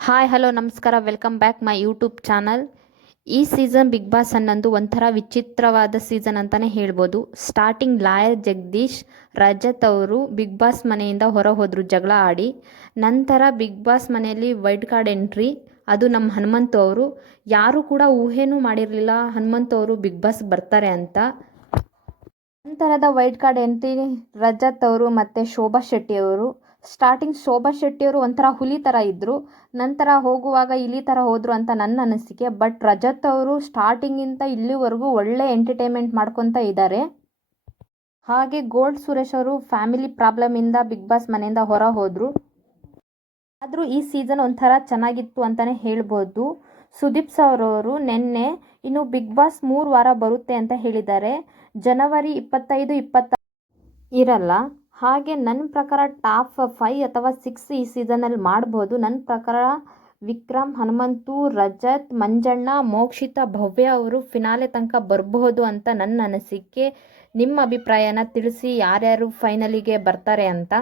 Hi hello ನಮಸ್ಕಾರ welcome back my YouTube channel. ಈ season big boss ಅನ್ನೊಂದು ಒಂಥರ ವಿಚಿತ್ರವಾದ ಸೀಸನ್ ಅಂತಲೇ ಹೇಳ್ಬೋದು. ಸ್ಟಾರ್ಟಿಂಗ್ ಲಾಯರ್ ಜಗದೀಶ್ ರಜತ್ ಅವರು ಬಿಗ್ ಬಾಸ್ ಮನೆಯಿಂದ ಹೊರ ಹೋದರು ಜಗಳ ಆಡಿ. ನಂತರ ಬಿಗ್ ಬಾಸ್ ಮನೆಯಲ್ಲಿ ವೈಲ್ಡ್ ಕಾರ್ಡ್ ಎಂಟ್ರಿ, ಅದು ನಮ್ಮ ಹನುಮಂತು ಅವರು. ಯಾರೂ ಕೂಡ ಊಹೆನೂ ಮಾಡಿರಲಿಲ್ಲ ಹನುಮಂತು ಅವರು ಬಿಗ್ ಬಾಸ್ ಬರ್ತಾರೆ ಅಂತ. ನಂತರದ ವೈಲ್ಡ್ ಕಾರ್ಡ್ ಎಂಟ್ರಿ ರಜತ್ ಅವರು ಮತ್ತು ಶೋಭಾ ಶೆಟ್ಟಿ ಅವರು. ಸ್ಟಾರ್ಟಿಂಗ್ ಶೋಭಾ ಶೆಟ್ಟಿಯವರು ಒಂಥರ ಹುಲಿ ಥರ ಇದ್ದರು, ನಂತರ ಹೋಗುವಾಗ ಇಲಿ ಥರ ಹೋದರು ಅಂತ ನನ್ನ ಅನಿಸಿಕೆ. ಬಟ್ ರಜತ್ ಅವರು ಸ್ಟಾರ್ಟಿಂಗಿಂದ ಇಲ್ಲಿವರೆಗೂ ಒಳ್ಳೆ ಎಂಟರ್ಟೈನ್ಮೆಂಟ್ ಮಾಡ್ಕೊತಾ ಇದ್ದಾರೆ. ಹಾಗೆ ಗೋಲ್ಡ್ ಸುರೇಶ್ ಅವರು ಫ್ಯಾಮಿಲಿ ಪ್ರಾಬ್ಲಮಿಂದ ಬಿಗ್ ಬಾಸ್ ಮನೆಯಿಂದ ಹೊರ ಹೋದರು. ಆದರೂ ಈ ಸೀಸನ್ ಒಂಥರ ಚೆನ್ನಾಗಿತ್ತು ಅಂತಲೇ ಹೇಳ್ಬೋದು. ಸುದೀಪ್ ಸರ್ ಅವರು ನಿನ್ನೆ ಇನ್ನು ಬಿಗ್ ಬಾಸ್ 3 ವಾರ ಬರುತ್ತೆ ಅಂತ ಹೇಳಿದ್ದಾರೆ. ಜನವರಿ 25-26 ಇರಲ್ಲ. ಹಾಗೆ ನನ್ನ ಪ್ರಕಾರ ಟಾಪ್ 5 ಅಥವಾ 6 ಈ ಸೀಸನಲ್ಲಿ ಮಾಡ್ಬೋದು. ನನ್ನ ಪ್ರಕಾರ ವಿಕ್ರಮ್, ಹನುಮಂತು, ರಜತ್, ಮಂಜಣ್ಣ, ಮೋಕ್ಷಿತಾ, ಭವ್ಯ ಅವರು ಫಿನಾಲೆ ತನಕ ಬರಬಹುದು ಅಂತ ನನ್ನ ಅನಿಸಿಕೆ. ನಿಮ್ಮ ಅಭಿಪ್ರಾಯನ ತಿಳಿಸಿ, ಯಾರ್ಯಾರು ಫೈನಲಿಗೆ ಬರ್ತಾರೆ ಅಂತ.